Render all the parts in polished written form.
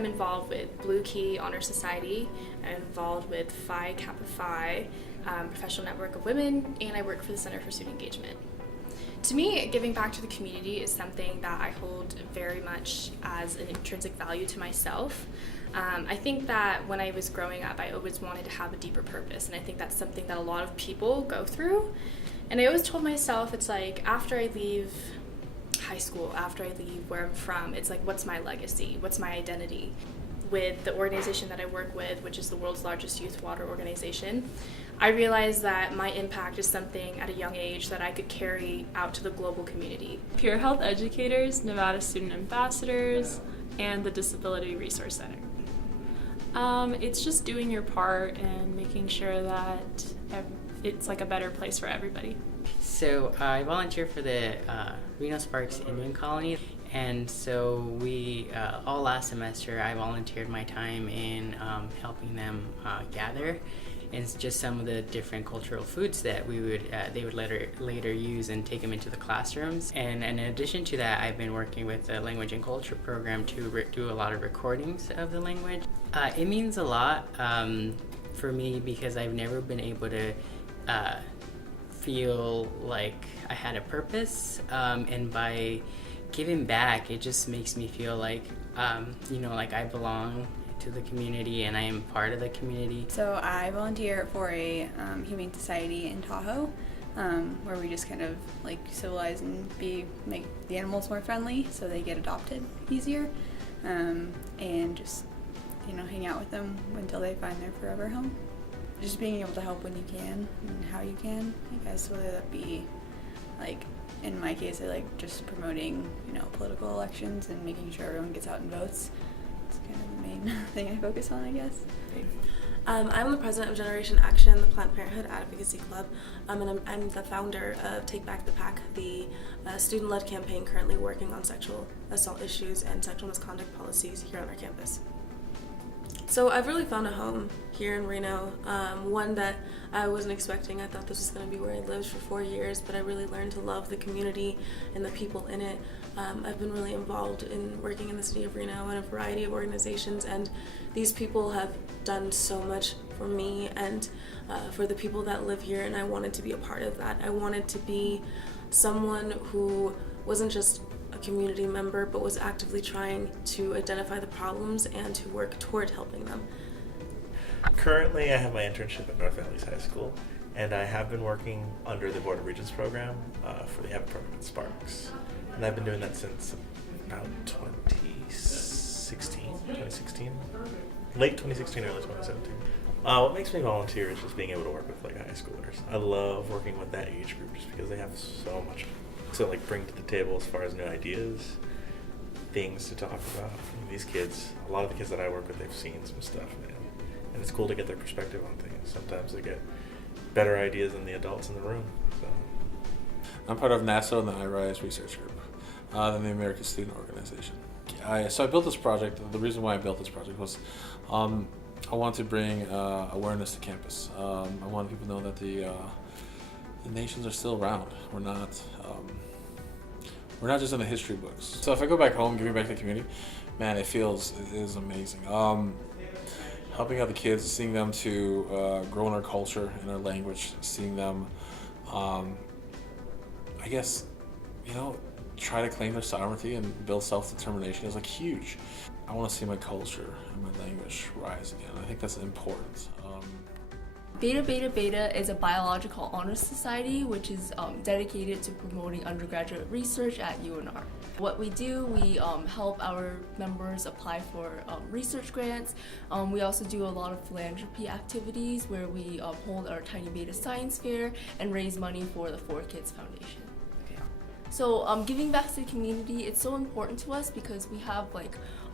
I'm involved with Blue Key Honor Society. I'm involved with Phi Kappa Phi, Professional Network of Women, and I work for the Center for Student Engagement. To me, giving back to the community is something that I hold very much as an intrinsic value to myself. I think that when I was growing up, I always wanted to have a deeper purpose, and I think that's something that a lot of people go through. And I always told myself, it's like, after I leave high school, after I leave where I'm from, it's like, what's my legacy? What's my identity? With the organization that I work with, which is the world's largest youth water organization, I realized that my impact is something at a young age that I could carry out to the global community. Pure Health Educators, Nevada Student Ambassadors, and the Disability Resource Center. It's just doing your part and making sure that it's like a better place for everybody. So I volunteer for the Reno Sparks Indian Colony, and so we all last semester I volunteered my time in helping them gather, and it's just some of the different cultural foods that they would later use and take them into the classrooms. And in addition to that, I've been working with the Language and Culture program to do a lot of recordings of the language. It means a lot for me because I've never been able to feel like I had a purpose, and by giving back, it just makes me feel like like I belong to the community and I am part of the community. So I volunteer for a humane society in Tahoe, where we just kind of like civilize and make the animals more friendly so they get adopted easier, and just hang out with them until they find their forever home. Just being able to help when you can and how you can, I guess, whether that be like in my case I like just promoting political elections and making sure everyone gets out and votes. It's kind of the main thing I focus on, I guess. I'm the president of Generation Action, the Planned Parenthood Advocacy Club, and I'm the founder of Take Back the Pack, the student-led campaign currently working on sexual assault issues and sexual misconduct policies here on our campus. So I've really found a home here in Reno, one that I wasn't expecting. I thought this was going to be where I lived for 4 years, but I really learned to love the community and the people in it. I've been really involved in working in the city of Reno in a variety of organizations, and these people have done so much for me and for the people that live here, and I wanted to be a part of that. I wanted to be someone who wasn't just a community member, but was actively trying to identify the problems and to work toward helping them. Currently, I have my internship at North Valley High School, and I have been working under the Board of Regents program for the HEB program at Sparks. And I've been doing that since about 2016, late 2016, early 2017. What makes me volunteer is just being able to work with high schoolers. I love working with that age group just because they have so much to bring to the table as far as new ideas, things to talk about. These kids, a lot of the kids that I work with, they've seen some stuff, man. And it's cool to get their perspective on things. Sometimes they get better ideas than the adults in the room. So. I'm part of NASA and the iRise research group, then the American Student Organization. So I built this project. The reason why I built this project was I want to bring awareness to campus. I want people to know that the nations are still around. We're not just in the history books. So if I go back home, giving back to the community, man, it is amazing. Helping out the kids, seeing them to grow in our culture and our language, seeing them, I guess, try to claim their sovereignty and build self-determination is huge. I want to see my culture and my language rise again. I think that's important. Beta Beta Beta is a biological honor society which is dedicated to promoting undergraduate research at UNR. What we do, we help our members apply for research grants. We also do a lot of philanthropy activities where we hold our Tiny Beta Science Fair and raise money for the 4Kids Foundation. So giving back to the community, it's so important to us because we have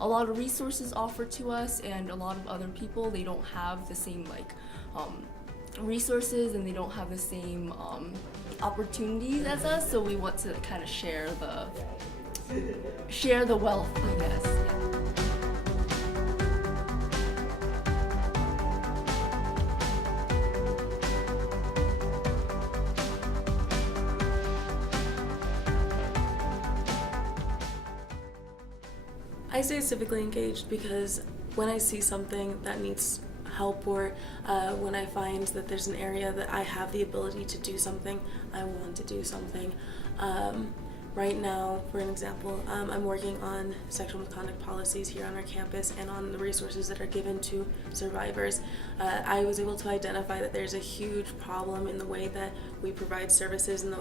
a lot of resources offered to us, and a lot of other people, they don't have the same resources and they don't have the same opportunities as us, so we want to kind of share the wealth, I guess. Yeah. I stay civically engaged because when I see something that needs help, or when I find that there's an area that I have the ability to do something, I want to do something. Right now, for an example, I'm working on sexual misconduct policies here on our campus and on the resources that are given to survivors. I was able to identify that there's a huge problem in the way that we provide services and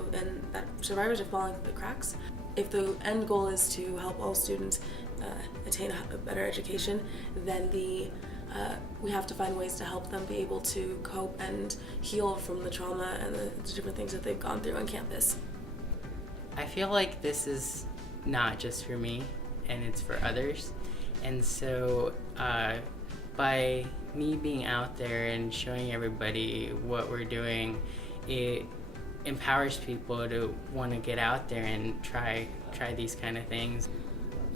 that survivors are falling through the cracks. If the end goal is to help all students attain a better education, then we have to find ways to help them be able to cope and heal from the trauma and the different things that they've gone through on campus. I feel like this is not just for me, and it's for others. And so by me being out there and showing everybody what we're doing, it empowers people to want to get out there and try these kind of things.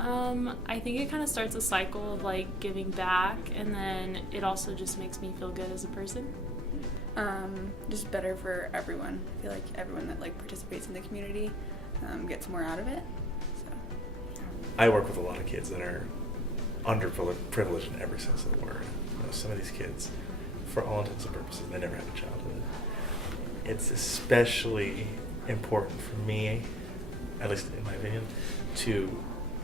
I think it kind of starts a cycle of like giving back, and then it also just makes me feel good as a person. Just better for everyone. I feel like everyone that like participates in the community gets more out of it. So. I work with a lot of kids that are underprivileged in every sense of the word. You know, some of these kids, for all intents and purposes, they never had a childhood. It's especially important for me, at least in my opinion, to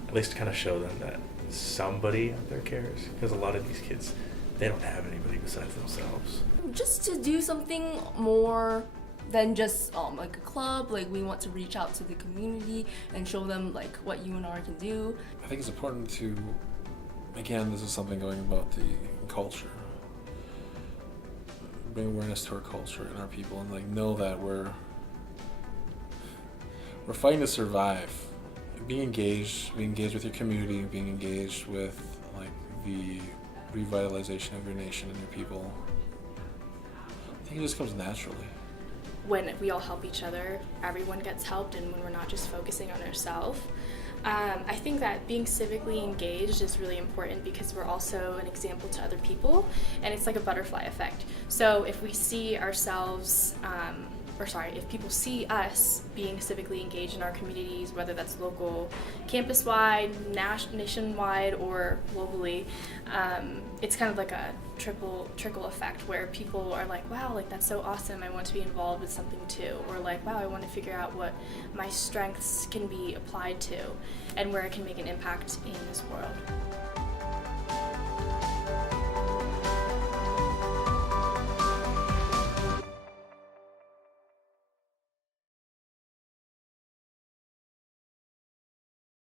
at least kind of show them that somebody out there cares, because a lot of these kids, they don't have anybody besides themselves. Just to do something more than just like a club. Like, we want to reach out to the community and show them like what UNR can do. I think it's important to, again, this is something going about the culture. Bring awareness to our culture and our people, and like know that we're fighting to survive. Being engaged with your community, being engaged with like the revitalization of your nation and your people. I think it just comes naturally. When we all help each other, everyone gets helped, and when we're not just focusing on ourselves. I think that being civically engaged is really important because we're also an example to other people, and it's like a butterfly effect. So if we see ourselves, if people see us being civically engaged in our communities, whether that's local, campus-wide, nationwide, or globally, it's kind of like a trickle effect where people are like, wow, like that's so awesome, I want to be involved with something too, or like, wow, I want to figure out what my strengths can be applied to and where I can make an impact in this world.